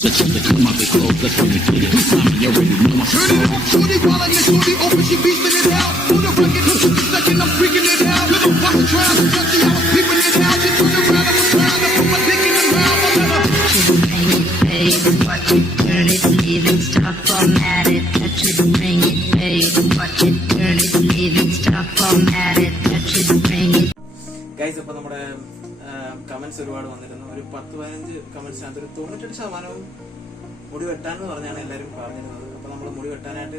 Let's come out the club, let's bring it to you. Mommy, you already know my Turn it up, shorty, while I get shorty open, she beastin' it out. On the record, took a second, I'm freaking it out. Cause I'm fucking trying to touch it, I was peeping it out. She turned around, I was trying to put my dick in the mouth. I let her Watch it, turn it, leave it, stop, format it, touch it, bring it, pay it. Watch it, turn it, leave it, stop, format it, touch it, bring it. Guys, അപ്പോൾ നമ്മുടെ comments ഒരുപാട് വന്നിരുന്നു. ഒരു 10-15 കമൻസിനകത്ത് ഒരു 98% മുടി വെട്ടാനെന്ന് പറഞ്ഞാണ് എല്ലാവരും പറഞ്ഞിരുന്നത്. അപ്പോൾ നമ്മൾ മുടി വെട്ടാനായിട്ട്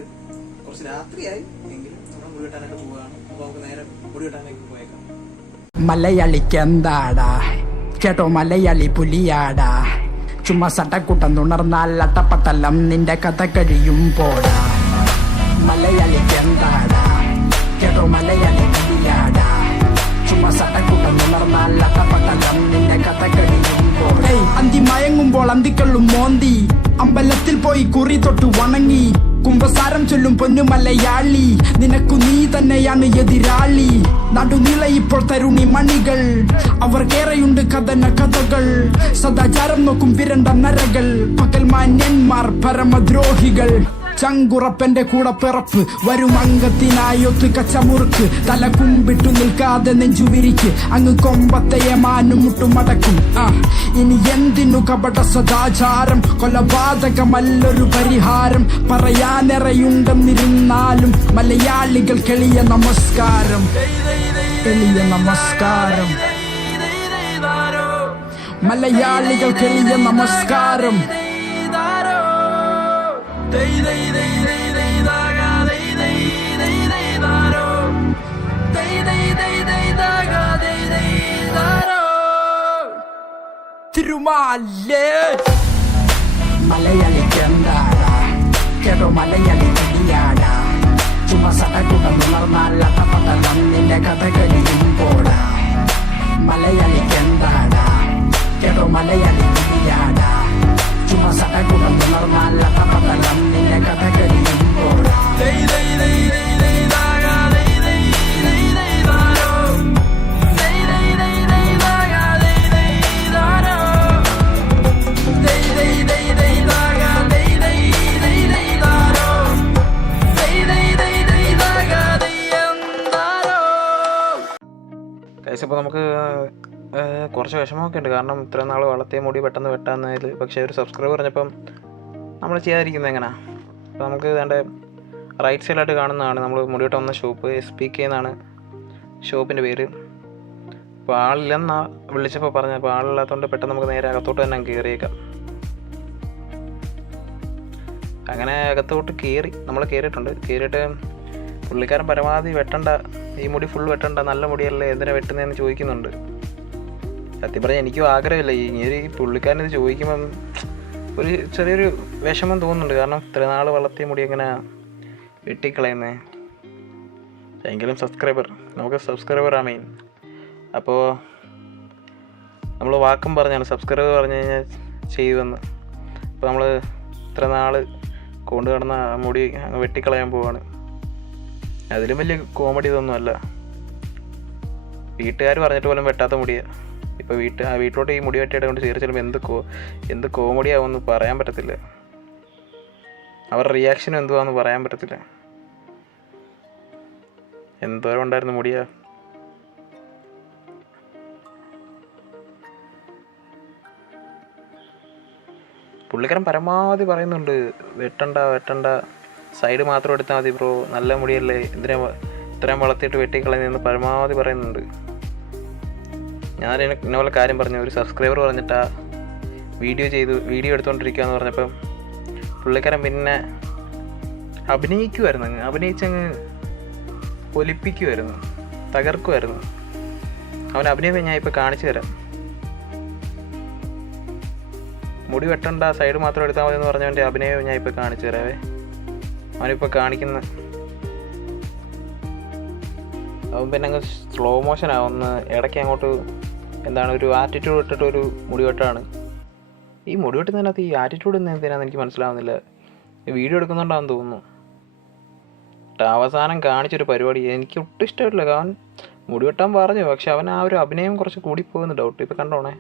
കുറച്ച് രാത്രിയായി എങ്കിലും നമ്മൾ മുടി വെട്ടാനായിട്ട് പോവുകയാണ്. അപ്പോൾ നമുക്ക് നേരെ മുടി വെട്ടാനായിട്ട് പോയേക്കാം. മലയാളിക്കെന്താടാ കേട്ടോ, മലയാളി പുലിയാടാ. ചുമ്മാ സട്ടക്കൂട്ടം തുണർന്നാൽ അട്ടപ്പട്ടലം നിന്റെ കഥ കഴിയും പോടാ. മലയാളിക്കെന്താടാ കേട്ടോ, മലയാളി പുലിയാടാ. ചുമ്മാ സട്ടക്കൂട്ടം തുണർന്നാൽ അട്ടപ്പട്ടലം നിന്റെ കഥ കഴിയും പോടാ. അന്തി മയങ്ങുമ്പോൾ അന്തിക്കള്ളും മോന്തി, അമ്പലത്തിൽ പോയി കുറി തൊട്ട് വണങ്ങി. കുംഭസാരം ചൊല്ലും പൊന്നു മലയാളി, നിനക്കു നീ തന്നെയാണ് എതിരാളി. നടുനില ഇപ്പോൾ തരുണി മണികൾ, അവർക്കേറെയുണ്ട് കഥകൾ. സദാചാരം നോക്കും വിരണ്ട നരകൾ, പകൽ മാന്യന്മാർ പരമദ്രോഹികൾ. ചങ്കുറപ്പന്റെ കൂടെ പിറപ്പ് വരും അംഗത്തിനായൊത്ത് കച്ചമുറുക്ക്. തല കുമ്പിട്ടു നിൽക്കാതെ നെഞ്ചുവിരിക്ക്, അങ്ങ് കൊമ്പത്തെ മാനും മുട്ടുമടക്കും. ഇനി എന്തിനു കപട സദാചാരം, കൊലപാതകമല്ലൊരു പരിഹാരം. പറയാനിറയുണ്ടെന്നിരുന്നാലും മലയാളികൾ എളിയ നമസ്കാരം, എളിയ നമസ്കാരം. മലയാളികൾ എളിയ നമസ്കാരം. തിരുമാലേ മലയാളിക്കെന്താടാ കേട്ടോ, മലയാളി പുലിയാടാ. ചുമ്മാ സടകൂട്ടം തുണർന്നാൽ അട്ടപ്പട്ടലം നിന്റെ കഥ കഴിയും പോടാ. മലയാളിക്കെന്താടാ കേട്ടോ, മലയാളി പുലിയാടാ. ചുമ്മാ സടകൂട്ടം തുണർന്നാൽ അട്ടപ്പട്ടലം നിന്റെ കഥ കഴിയും പോടാ. ഗൈസ്, അപ്പോൾ നമുക്ക് കുറച്ച് വിഷമമൊക്കെ ഉണ്ട്. കാരണം ഇത്ര നാൾ വളർത്തിയ മുടി പെട്ടെന്ന് വെട്ടാന്നതിൽ. പക്ഷേ ഒരു സബ്സ്ക്രൈബർ പറഞ്ഞപ്പം നമ്മൾ ചെയ്യാതിരിക്കുന്നത് എങ്ങനെയാണ്. അപ്പോൾ നമുക്ക് വേണ്ട റൈറ്റ് സൈഡിലായിട്ട് കാണുന്നതാണ് നമ്മൾ മുടി വെട്ടാൻ വന്ന ഷോപ്പ്. SPK എന്നാണ് ഷോപ്പിൻ്റെ പേര്. അപ്പോൾ ആളില്ലെന്നാ വിളിച്ചപ്പോൾ പറഞ്ഞത്. അപ്പോൾ ആളില്ലാത്തതുകൊണ്ട് പെട്ടെന്ന് നമുക്ക് നേരെ അകത്തോട്ട് തന്നെ കയറിയേക്കാം. അങ്ങനെ അകത്തോട്ട് നമ്മൾ കയറിയിട്ടുണ്ട്. കയറിയിട്ട് പുള്ളിക്കാരൻ പരമാവധി വെട്ടണ്ട, ഈ മുടി ഫുൾ വെട്ടണ്ട, നല്ല മുടിയല്ലേ, എന്തിനാ വെട്ടുന്നതെന്ന് ചോദിക്കുന്നുണ്ട്. സത്യം പറഞ്ഞാൽ എനിക്കും ആഗ്രഹമില്ല. ഈ പുള്ളിക്കാരൻ ഇത് ചോദിക്കുമ്പം ഒരു ചെറിയൊരു വിഷമം തോന്നുന്നുണ്ട്. കാരണം ഇത്ര നാൾ വളർത്തിയ മുടി എങ്ങനെ വെട്ടിക്കളയുന്നേ. എങ്കിലും നമുക്ക് സബ്സ്ക്രൈബറാണ് മെയിൻ. അപ്പോൾ നമ്മൾ വാക്കും പറഞ്ഞാണ്, സബ്സ്ക്രൈബർ പറഞ്ഞു കഴിഞ്ഞാൽ ചെയ്യുമെന്ന്. അപ്പോൾ നമ്മൾ ഇത്ര നാൾ കൊണ്ടു കിടന്ന മുടി അങ്ങ് വെട്ടിക്കളയാൻ പോവാണ്. അതിലും വലിയ കോമഡി ഇതൊന്നുമല്ല. വീട്ടുകാർ പറഞ്ഞിട്ട് പോലും വെട്ടാത്ത മുടിയാണ്. ഇപ്പോൾ വീട്ടിലോട്ട് ഈ മുടി വെട്ടിയിട്ട് കൊണ്ട് ചേർത്ത് ചെല്ലുമ്പോൾ എന്ത് കോമഡിയാവുമെന്ന് പറയാൻ പറ്റത്തില്ല. അവരുടെ റിയാക്ഷനും എന്തുവാന്ന് പറയാൻ പറ്റത്തില്ല. എന്തോരം ഉണ്ടായിരുന്നു മുടിയാ. പുള്ളിക്കാരൻ പരമാവധി പറയുന്നുണ്ട്, വെട്ടണ്ട, സൈഡ് മാത്രം എടുത്താൽ മതി ബ്രോ, നല്ല മുടിയല്ലേ, ഇത്രയും വളർത്തിയിട്ട് വെട്ടിക്കളയുന്നതെന്ന് പരമാവധി പറയുന്നുണ്ട്. ഞാൻ ഇന്നപോലെ കാര്യം പറഞ്ഞു, ഒരു സബ്സ്ക്രൈബർ പറഞ്ഞിട്ടാ വീഡിയോ എടുത്തുകൊണ്ടിരിക്കുകയെന്ന് പറഞ്ഞപ്പം പുള്ളിക്കാരൻ പിന്നെ അഭിനയിച്ചങ്ങ് പൊലിപ്പിക്കുമായിരുന്നു, തകർക്കുമായിരുന്നു. അവൻ അഭിനയം ഞാൻ ഇപ്പോൾ കാണിച്ചു തരാം. മുടി വെട്ടണ്ട, സൈഡ് മാത്രം എടുത്താൽ മതി എന്ന് പറഞ്ഞവൻ്റെ അഭിനയം ഞാൻ ഇപ്പോൾ കാണിച്ചു തരാവേ. അവനിപ്പോൾ കാണിക്കുന്ന അവൻ പിന്നെ അങ്ങ് സ്ലോ മോഷൻ ആവുന്ന ഇടയ്ക്ക് അങ്ങോട്ട് ഒരു ആറ്റിറ്റ്യൂഡ് ഇട്ടിട്ടൊരു മുടി വെട്ടാണ്. ഈ മുടി വെട്ടുന്നതിനകത്ത് ഈ ആറ്റിറ്റ്യൂഡ് എന്തിനാണെന്ന് എനിക്ക് മനസ്സിലാവുന്നില്ല. വീഡിയോ എടുക്കുന്നുണ്ടാന്ന് തോന്നുന്നു. അവസാനം കാണിച്ചൊരു പരിപാടി എനിക്ക് ഒട്ടും ഇഷ്ടമായിട്ടില്ല. കാരണം മുടി വെട്ടാൻ പറഞ്ഞു, പക്ഷെ അവൻ ആ ഒരു അഭിനയം കുറച്ച് കൂടിപ്പോകുന്ന ഡൗട്ട്. ഇപ്പം കണ്ടോണേ,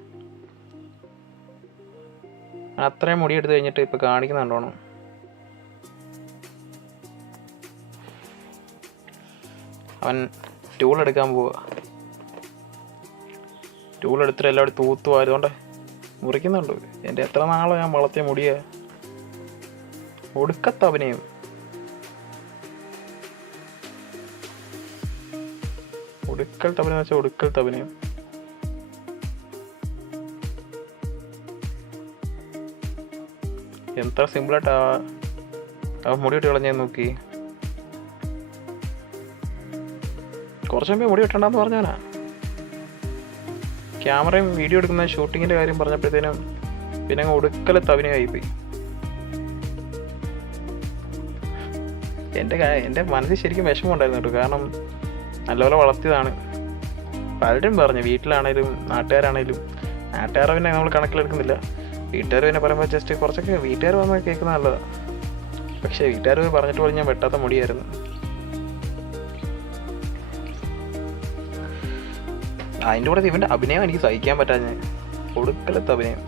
അത്രയും മുടി എടുത്ത് കഴിഞ്ഞിട്ട് ഇപ്പോൾ കാണിക്കുന്നുണ്ടോണം. അവൻ ടൂൾ എടുക്കാൻ പോവുക. ടൂൾ എടുത്തിട്ട് എല്ലാവരും തൂത്തു ആയതുകൊണ്ട് മുറിക്കുന്നുണ്ട്. എൻ്റെ എത്ര നാളെ ഞാൻ വളർത്തിയ മുടിയ. ഒടുക്കത്തെ അഭിനയം. ഒടുക്കലത്തെ അഭിനയം വെച്ചാൽ ഒടുക്കലത്തെ അഭിനയം. എത്ര സിമ്പിളായിട്ടാ മുടി വെട്ടി കളഞ്ഞു നോക്കി. കുറച്ച് മുമ്പേ മുടി വെട്ടണ്ടെന്ന് പറഞ്ഞാനാ. ക്യാമറയും വീഡിയോ എടുക്കുന്ന ഷൂട്ടിങ്ങിൻ്റെ കാര്യം പറഞ്ഞപ്പോഴത്തേനും പിന്നെ അങ്ങ് ഒടുക്കലത്തെ അഭിനയമായിപ്പോയി. എൻ്റെ മനസ്സിൽ ശരിക്കും വിഷമം ഉണ്ടായിരുന്നു കേട്ടോ. കാരണം നല്ലപോലെ വളർത്തിയതാണ്. പലരും പറഞ്ഞു, വീട്ടിലാണേലും നാട്ടുകാരാണേലും. നാട്ടുകാരെ പിന്നെ നമ്മൾ കണക്കിലെടുക്കുന്നില്ല. വീട്ടുകാർ പിന്നെ പറയുമ്പോൾ ജസ്റ്റ് കുറച്ചൊക്കെ വീട്ടുകാർ വന്ന് കേൾക്കുന്നത് നല്ലതാണ്. പക്ഷേ വീട്ടുകാർ പറഞ്ഞിട്ട് പോലും ഞാൻ വെട്ടാത്ത മുടിയായിരുന്നു. അതിൻ്റെ കൂടെ ഇവൻ്റെ അഭിനയം എനിക്ക് സഹിക്കാൻ പറ്റാഞ്ഞ്. ഒടുക്കലത്തെ അഭിനയം.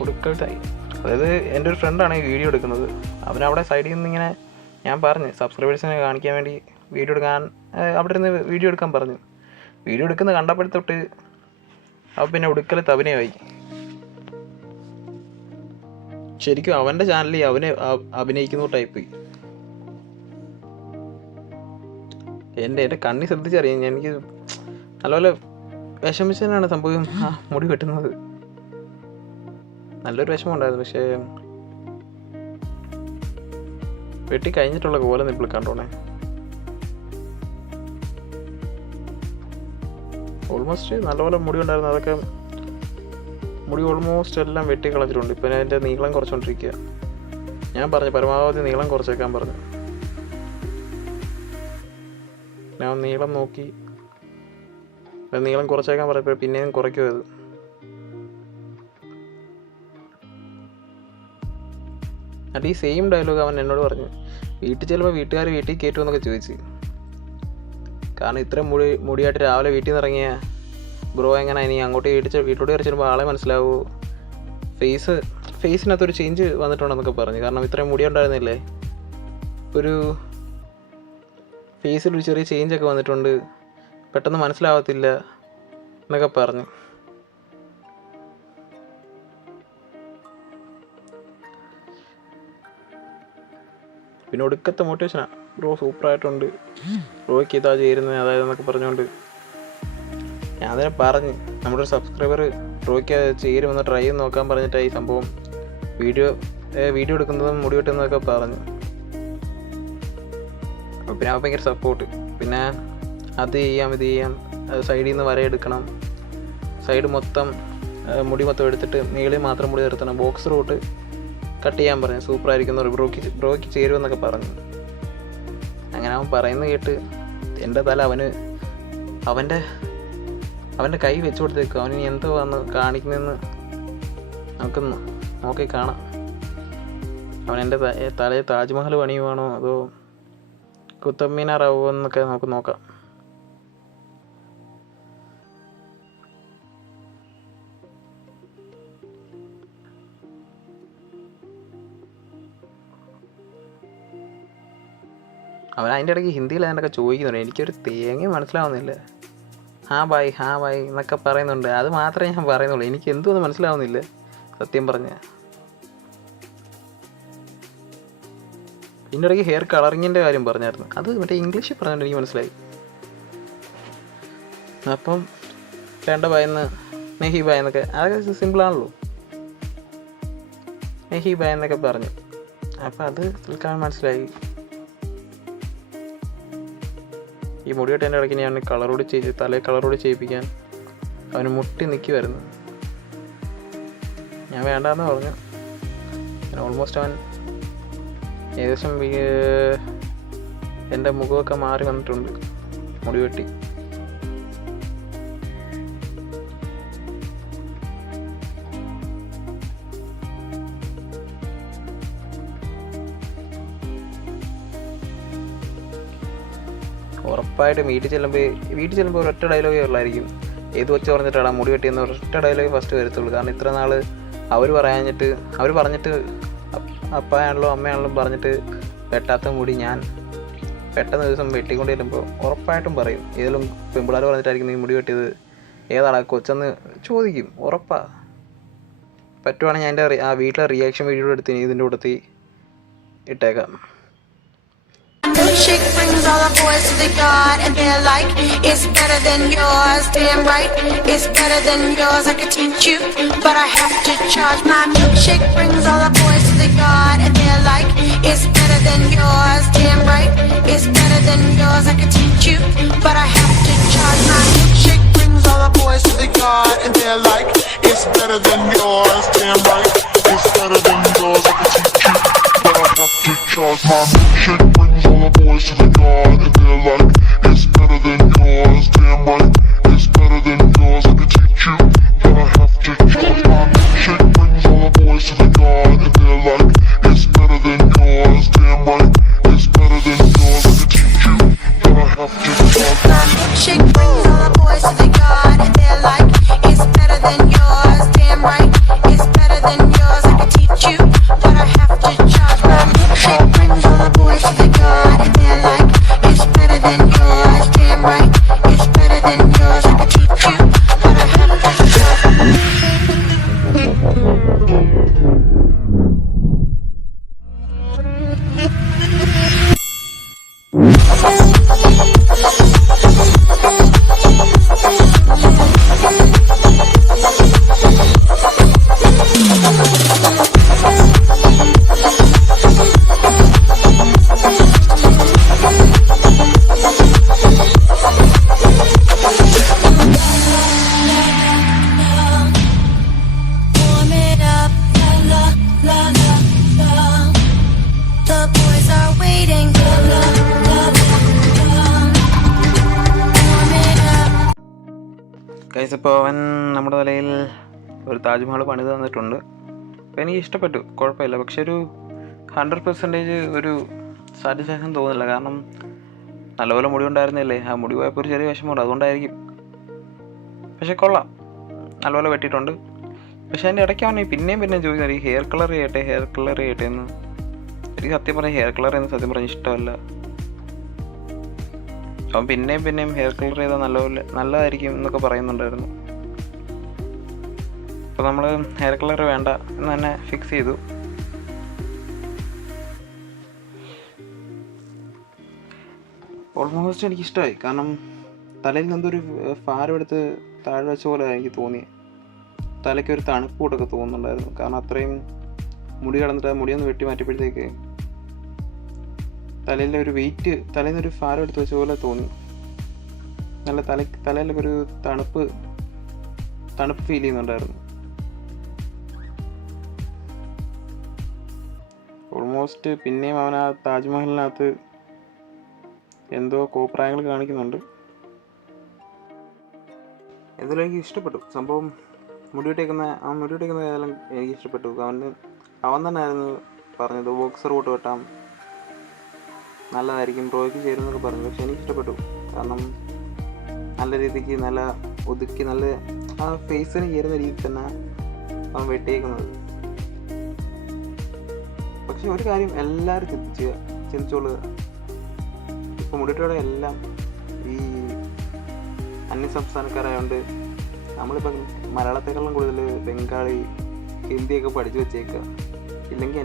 ഒടുക്കലത്തായി. അതായത് എൻ്റെ ഒരു ഫ്രണ്ടാണ് ഈ വീഡിയോ എടുക്കുന്നത്. അവനവിടെ സൈഡിൽ നിന്ന് ഇങ്ങനെ ഞാൻ പറഞ്ഞു സബ്സ്ക്രൈബേഴ്സിനെ കാണിക്കാൻ വേണ്ടി വീഡിയോ എടുക്കാൻ അവിടെ ഇരുന്ന് വീഡിയോ എടുക്കാൻ പറഞ്ഞു. വീഡിയോ എടുക്കുന്നത് കണ്ടപ്പോഴത്തൊട്ട് അപ്പം പിന്നെ ഒടുക്കലത്തെ അഭിനയമായി. ശരിക്കും അവൻ്റെ ചാനലിൽ അഭിനയിക്കുന്ന ടൈപ്പ്. എൻ്റെ കണ്ണി ശ്രദ്ധിച്ചറിയാം. എനിക്ക് നല്ലപോലെ വിഷമിച്ചതിനാണ് സംഭവം മുടി വെട്ടുന്നത്. നല്ലൊരു വിഷമം ഉണ്ടായിരുന്നു. പക്ഷേ വെട്ടി കഴിഞ്ഞിട്ടുള്ള കോലം ഇപ്പോൾ കണ്ടോണേ. ഓൾമോസ്റ്റ് നല്ലപോലെ മുടി ഉണ്ടായിരുന്നു. അതൊക്കെ മുടി ഓൾമോസ്റ്റ് എല്ലാം വെട്ടി കളഞ്ഞിട്ടുണ്ട്. ഇപ്പം അതിൻ്റെ നീളം കുറച്ചുകൊണ്ടിരിക്കുക. ഞാൻ പറഞ്ഞു പരമാവധി നീളം കുറച്ചേക്കാൻ പറഞ്ഞു. ഞാൻ നീളം നോക്കി നീളം കുറച്ചേക്കാൻ പറഞ്ഞപ്പോൾ പിന്നെയും കുറയ്ക്കും അത്. അത് ഈ സെയിം ഡയലോഗ് അവൻ എന്നോട് പറഞ്ഞു. വീട്ടിൽ ചിലപ്പോൾ വീട്ടുകാർ വീട്ടിൽ കയറ്റുമെന്നൊക്കെ ചോദിച്ചു. കാരണം ഇത്രയും മുടിയായിട്ട് രാവിലെ വീട്ടിൽ നിന്ന് ഇറങ്ങിയ ബ്രോ എങ്ങനെ ഇനി അങ്ങോട്ട് വീട്ടിലോട്ട് കയറി ചെല്ലുമ്പോൾ ആളെ മനസ്സിലാവൂ, ഫേസിനകത്തൊരു ചേഞ്ച് വന്നിട്ടുണ്ടെന്നൊക്കെ പറഞ്ഞു. കാരണം ഇത്രയും മുടി ഉണ്ടായിരുന്നില്ലേ, ഒരു ഫേസിലൊരു ചെറിയ ചേഞ്ചൊക്കെ വന്നിട്ടുണ്ട്, പെട്ടെന്ന് മനസ്സിലാവത്തില്ല എന്നൊക്കെ പറഞ്ഞു. പിന്നെ ഒടുക്കത്തെ മോട്ടിവേഷനാണ്. ബ്രോ സൂപ്പറായിട്ടുണ്ട്, ബ്രോയ്ക്ക് ഇതാ ചേരുന്നത് അതായത് എന്നൊക്കെ പറഞ്ഞുകൊണ്ട് ഞാൻ അതിനെ പറഞ്ഞു. നമ്മുടെ ഒരു സബ്സ്ക്രൈബർ ബ്രോയ്ക്ക് ചേരുമെന്ന് ട്രൈ ചെയ്ത് നോക്കാൻ പറഞ്ഞിട്ടാണ് ഈ സംഭവം വീഡിയോ എടുക്കുന്നതും മുടി വെട്ടുന്നതൊക്കെ പറഞ്ഞു. പിന്നെ അവൻ ഭയങ്കര സപ്പോർട്ട്. പിന്നെ അത് ചെയ്യാം ഇത് ചെയ്യാം, സൈഡിൽ നിന്ന് വരയെടുക്കണം, സൈഡ് മൊത്തം മുടി മൊത്തം എടുത്തിട്ട് മേളിൽ മാത്രം മുടി നിർത്തണം, ബോക്സ് റൂട്ട് കട്ട് ചെയ്യാൻ പറഞ്ഞു, സൂപ്പറായിരിക്കും ബ്രോയ്ക്ക് ചേരുമെന്നൊക്കെ പറഞ്ഞു. അങ്ങനെ അവൻ പറയുന്നത് കേട്ട് എൻ്റെ തല അവൻ്റെ കൈ വെച്ച് കൊടുത്തേക്കും. അവന് എന്തോ വന്ന് കാണിക്കുന്നതെന്ന് നമുക്ക് നോക്കി കാണാം. അവൻ എൻ്റെ തലയിൽ താജ്മഹൽ പണിയുവാണോ അതോ കുത്തബ് മിനാർ ആവുമോ എന്നൊക്കെ നമുക്ക് നോക്കാം. അവൻ അതിൻ്റെ ഇടയ്ക്ക് ഹിന്ദിയിൽ അതിൻ്റെയൊക്കെ ചോദിക്കുന്നുണ്ട്. എനിക്കൊരു തേങ്ങയും മനസ്സിലാവുന്നില്ല. ഹാ ബായ് എന്നൊക്കെ പറയുന്നുണ്ട്. അത് മാത്രമേ ഞാൻ പറയുന്നുള്ളൂ. എനിക്ക് എന്തുമെന്ന് മനസ്സിലാവുന്നില്ല സത്യം പറഞ്ഞ. ഇതിൻ്റെ ഇടയ്ക്ക് ഹെയർ കളറിങ്ങിൻ്റെ കാര്യം പറഞ്ഞായിരുന്നു. അത് മറ്റേ ഇംഗ്ലീഷിൽ പറഞ്ഞിട്ട് എനിക്ക് മനസ്സിലായി. അപ്പം വേണ്ട ബായെന്ന് നെഹി ബായ് എന്നൊക്കെ, അതൊക്കെ സിമ്പിളാണല്ലോ. നെഹി ബായ് എന്നൊക്കെ പറഞ്ഞു. അപ്പം അത് തൽക്കാലം മനസ്സിലായി. ഈ മുടിവെട്ടേൻ്റെ ഇടയ്ക്ക് ഞാൻ തലയിൽ കളറോട് ചെയ്യിപ്പിക്കാൻ അവന് മുട്ടി നിൽക്കുമായിരുന്നു. ഞാൻ വേണ്ടാന്ന് പറഞ്ഞു. ഓൾമോസ്റ്റ് അവൻ ഏകദേശം എൻ്റെ മുഖമൊക്കെ മാറി വന്നിട്ടുണ്ട് മുടി വെട്ടി. ഉറപ്പായിട്ടും വീട്ടിൽ ചെല്ലുമ്പോൾ ഒരൊറ്റ ഡയലോഗേ ഉള്ളായിരിക്കും, ഏത് വെച്ച് പറഞ്ഞിട്ടാണ് മുടി വെട്ടിയെന്ന് ഒരൊറ്റ ഡയലോഗ് ഫസ്റ്റ് വരത്തുള്ളൂ. കാരണം ഇത്ര നാൾ അവർ പറഞ്ഞിട്ട് അപ്പായാണല്ലോ അമ്മയാണല്ലോ പറഞ്ഞിട്ട് വെട്ടാത്ത മുടി ഞാൻ പെട്ടെന്ന് ദിവസം വെട്ടിക്കൊണ്ട് ചെല്ലുമ്പോൾ ഉറപ്പായിട്ടും പറയും. ഏതെങ്കിലും പെമ്പിളാർ പറഞ്ഞിട്ടായിരിക്കും നീ മുടി വെട്ടിയത്, ഏതാടാ കൊച്ചെന്ന് ചോദിക്കും. ഉറപ്പാ. പറ്റുവാണെങ്കിൽ ഞാൻ എൻ്റെ ആ വീട്ടിലെ റിയാക്ഷൻ വീഡിയോ എടുത്ത് ഇതിൻ്റെ കൂട്ടത്തിൽ ഇട്ടേക്കാം. Milkshake brings all the boys to the yard and they're like, it's better than yours. Damn right, it's better than yours. I could teach you, but I have to charge. My milkshake brings all the boys to the yard and they're like, it's better than yours. Damn right, it's better than yours. I could teach you, but I have to charge. My milkshake brings all the boys to the yard and they're like, it's better than yours. Damn right, it's better than yours. I could teach you, but I have to charge. My milkshake brings all the boys to the yard and they're like, it's better than yours. Damn right, it's better than yours. I could teach you, but I have to charge. My milkshake brings all the boys to the yard and they're like, it's better than yours. Damn right, it's better than yours. I could teach you, but I have to charge. My milkshake brings all the boys to the yard and they're like, it's better than yours. Damn right, it's better than yours. I could teach you, but I have to charge. My milkshake brings all the boys to the yard and they're like, it's better than yours. Damn right, it's better than yours. I could teach you, but I have to charge. Warm it up, la la la la la. The boys are waiting, la la la la. Warm it up. Guys, ഇപ്പോൾ അവൻ നമ്മുടെ തലയിൽ ഒരു താജ്മഹൽ പണിത് തന്നിട്ടുണ്ട്. അപ്പോൾ എനിക്ക് ഇഷ്ടപ്പെട്ടു, കുഴപ്പമില്ല. പക്ഷെ ഒരു 100% ഒരു സാറ്റിസ്ഫാക്ഷൻ തോന്നുന്നില്ല. കാരണം നല്ലപോലെ മുടി ഉണ്ടായിരുന്നില്ലേ, ആ മുടി പോയപ്പോൾ ഒരു ചെറിയ വിഷമമുണ്ട്, അതുകൊണ്ടായിരിക്കും. പക്ഷെ കൊള്ളാം, നല്ലപോലെ വെട്ടിയിട്ടുണ്ട്. പക്ഷെ അതിൻ്റെ ഇടയ്ക്കാണ് പിന്നെയും ചോദിക്കുന്നത് ഈ ഹെയർ കളർ ചെയ്യട്ടെ എന്ന്. എനിക്ക് സത്യം പറഞ്ഞാൽ ഹെയർ കളർ എന്ന് സത്യം പറഞ്ഞാൽ ഇഷ്ടമല്ല. അവൻ പിന്നെയും ഹെയർ കളർ ചെയ്താൽ നല്ലതായിരിക്കും എന്നൊക്കെ പറയുന്നുണ്ടായിരുന്നു. അപ്പോൾ നമ്മൾ ഹെയർ കളർ വേണ്ട എന്ന് തന്നെ ഫിക്സ് ചെയ്തു. ഓൾമോസ്റ്റ് എനിക്കിഷ്ടമായി. കാരണം തലയിൽ നിന്നൊരു ഭാരം എടുത്ത് താഴെ വെച്ച പോലെ എനിക്ക് തോന്നി. തലയ്ക്ക് ഒരു തണുപ്പ് കൂട്ടൊക്കെ തോന്നുന്നുണ്ടായിരുന്നു. കാരണം അത്രയും മുടി കിടന്നിട്ട് മുടിയൊന്ന് വെട്ടി മാറ്റിയപ്പോഴത്തേക്ക് തലയിലെ ഒരു വെയിറ്റ്, തലയിൽ നിന്നൊരു ഭാരം എടുത്ത് വെച്ച പോലെ തോന്നി. നല്ല തലയിലൊക്കെ ഒരു തണുപ്പ് ഫീൽ ചെയ്യുന്നുണ്ടായിരുന്നു. ഓൾമോസ്റ്റ് പിന്നെയും അവൻ ആ താജ്മഹലിനകത്ത് എന്തോ കോപ്രായങ്ങൾ കാണിക്കുന്നുണ്ട്. എന്തായാലും എനിക്ക് ഇഷ്ടപ്പെട്ടു സംഭവം. മുടിവെട്ടിക്കുന്ന ഏതായാലും എനിക്ക് ഇഷ്ടപ്പെട്ടു. അവൻ തന്നെ ആയിരുന്നു പറഞ്ഞത് ബോക്സർ കൂട്ട് വെട്ടാം, നല്ലതായിരിക്കും, ബ്രോയ്ക്ക് ചേരുന്നൊക്കെ പറഞ്ഞു. പക്ഷെ എനിക്ക് ഇഷ്ടപ്പെട്ടു. കാരണം നല്ല രീതിക്ക് നല്ല ഒതുക്കി നല്ല ആ ഫേസിന് ചേരുന്ന രീതിയിൽ തന്നെ അവൻ വെട്ടിയേക്കുന്നത്. പക്ഷെ ഒരു കാര്യം എല്ലാവരും ചിന്തിച്ചോളുക, ഇപ്പോൾ മുടിവെട്ടോടെ എല്ലാം ഈ അന്യസംസ്ഥാനക്കാരായതുകൊണ്ട് നമ്മളിപ്പം മലയാളത്തെക്കാളും കൂടുതൽ ബംഗാളി, ഹിന്ദിയൊക്കെ പഠിച്ചു വെച്ചേക്കുക. ഇല്ലെങ്കിൽ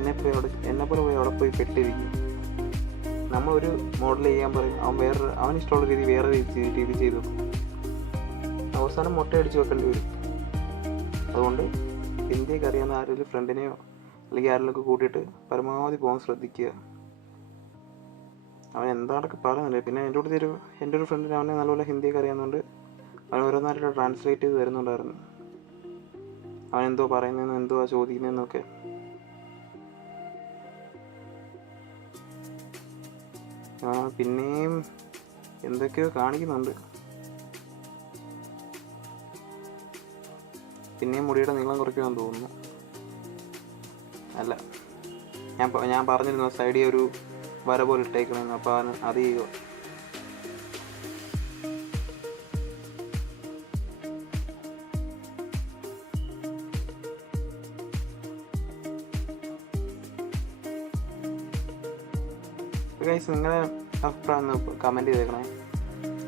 എന്നെപ്പോലെ പോയി അവിടെ പോയി പെട്ടിരിക്കും. നമ്മളൊരു മോഡൽ ചെയ്യാൻ പറയും, അവൻ ഇഷ്ടമുള്ള രീതി വേറെ രീതി ചെയ്തു അവസാനം മുട്ടയടിച്ച് വെക്കേണ്ടി വരും. അതുകൊണ്ട് ഹിന്ദിയൊക്കെ അറിയാവുന്ന ആരെങ്കിലും ഫ്രണ്ടിനെയോ അല്ലെങ്കിൽ ആരെങ്കിലുമൊക്കെ കൂട്ടിയിട്ട് പരമാവധി പോകാൻ ശ്രദ്ധിക്കുക. അവൻ എന്താണൊക്കെ പറയുന്നില്ല. പിന്നെ എൻ്റെ ഒരു ഫ്രണ്ടിന് അവനെ നല്ലപോലെ ഹിന്ദിയൊക്കെ അറിയാവുന്നതുകൊണ്ട് അവൻ ഓരോന്നായിട്ട് ട്രാൻസ്ലേറ്റ് ചെയ്ത് തരുന്നുണ്ടായിരുന്നു. അവൻ എന്തോ പറയുന്നതെന്നും എന്തോ ചോദിക്കുന്നതെന്നൊക്കെ. പിന്നെയും എന്തൊക്കെയോ കാണിക്കുന്നുണ്ട്. പിന്നെയും മുടിയുടെ നീളം കുറയ്ക്കുമെന്ന് തോന്നുന്നു. അല്ല, ഞാൻ പറഞ്ഞിരുന്നു സൈഡിൽ ഒരു വര പോലെ ഇട്ടേക്കണമെന്ന്. അപ്പോൾ അവൻ അത് ചെയ്യുക. ഗൈസ് നിങ്ങളുടെ അഭിപ്രായം ഒന്ന് കമൻറ്റ് ചെയ്തേക്കണേ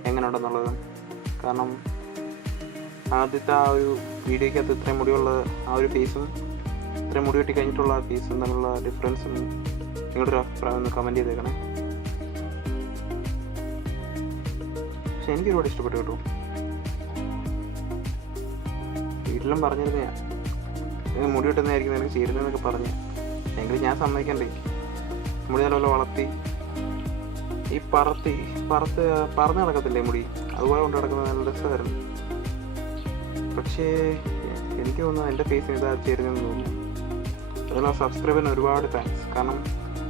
എങ്ങനെയുണ്ടെന്നുള്ളത്. കാരണം ആദ്യത്തെ ആ ഒരു വീഡിയോയ്ക്കകത്ത് ഇത്രയും മുടിയുള്ള ആ ഒരു ഫേസും ഇത്രയും മുടി വെട്ടി കഴിഞ്ഞിട്ടുള്ള ആ ഫേസും തമ്മിലുള്ള ഡിഫറൻസും നിങ്ങളുടെ ഒരു അഭിപ്രായം ഒന്ന് കമൻറ്റ് ചെയ്തേക്കണേ. പക്ഷെ എനിക്ക് ഒരുപാട് ഇഷ്ടപ്പെട്ടു കേട്ടോ. വീട്ടിലും പറഞ്ഞിരുന്നേ മുടി വെട്ടുന്നതായിരിക്കും എനിക്ക് ചേരുന്നതെന്നൊക്കെ പറഞ്ഞ്, എങ്കിലും ഞാൻ സമ്മതിക്കണ്ടേ. മുടി നല്ലപോലെ വളർത്തി ഈ പറന്ന് നടക്കത്തില്ലേ മുടി, അതുപോലെ കൊണ്ട് നടക്കുന്നത് നല്ല രസമായിരുന്നു. പക്ഷേ എനിക്ക് തോന്നുന്നു എൻ്റെ ഫേസിന് ഇതാ ചേരുന്നതെന്ന് തോന്നുന്നു. അതുപോലെ ആ സബ്സ്ക്രൈബറിന് ഒരുപാട് താങ്ക്സ്. കാരണം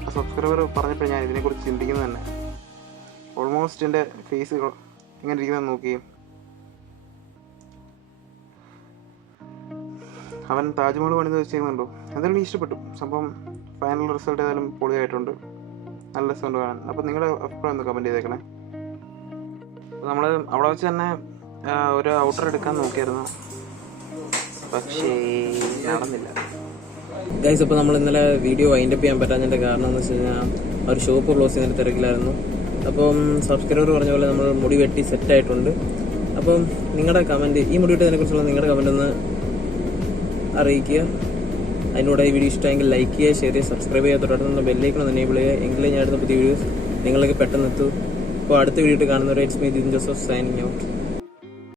ആ സബ്സ്ക്രൈബർ പറഞ്ഞപ്പോൾ ഞാൻ ഇതിനെക്കുറിച്ച് ചിന്തിക്കുന്നത് തന്നെ. ഓൾമോസ്റ്റ് എൻ്റെ ഫേസ് ഇങ്ങനെ ഇരിക്കുന്നതെന്ന് നോക്കി. അവൻ താജ്മഹൽ പണിത് വെച്ചിരുന്നുണ്ടോ, എന്തായാലും എനിക്ക് ഇഷ്ടപ്പെട്ടു സംഭവം. ഫൈനൽ റിസൾട്ട് ഏതായാലും പൊളിയായിട്ടുണ്ട്, നല്ല രസമുണ്ട് കാണാൻ. അപ്പോൾ നിങ്ങളുടെ അഭിപ്രായം ഒന്ന് കമൻറ്റ് ചെയ്തേക്കണേ. അപ്പോൾ നമ്മൾ അവിടെ വെച്ച് തന്നെ ഒരു ഔട്ടർ എടുക്കാൻ നോക്കിയായിരുന്നു, പക്ഷേ നടന്നില്ല ഗൈസ്. അപ്പോൾ നമ്മൾ ഇന്നലെ വീഡിയോ വൈൻഡപ്പ് ചെയ്യാൻ പറ്റാഞ്ഞതിൻ്റെ കാരണം എന്ന് വെച്ച് കഴിഞ്ഞാൽ ഒരു ഷോപ്പ് ക്ലോസ് ചെയ്യുന്നതിന് തിരക്കിലായിരുന്നു. അപ്പം സബ്സ്ക്രൈബർ പറഞ്ഞ പോലെ നമ്മൾ മുടി വെട്ടി സെറ്റായിട്ടുണ്ട്. അപ്പം നിങ്ങളുടെ കമൻറ്റ്, ഈ മുടി വെട്ടതിനെക്കുറിച്ചുള്ള നിങ്ങളുടെ കമൻറ്റ് ഒന്ന് അറിയിക്കുക. അതിനോട് ഈ വീഡിയോ ഇഷ്ടമെങ്കിൽ ലൈക്ക് ചെയ്യുക, ഷെയർ ചെയ്യുക, സബ്സ്ക്രൈബ് ചെയ്യുക, തൊട്ടടുത്തുള്ള ബെല്ലൈക്കൺ ഒന്ന് എനേബിൾ ചെയ്യുക. എങ്കിലും ഞാൻ എടുത്ത പുതിയ വീഡിയോസ് നിങ്ങൾക്ക് പെട്ടെന്ന് എത്തും. അപ്പോൾ അടുത്ത വീഡിയോ കാണുന്നവരെ it's me Dhin Joseph signing out.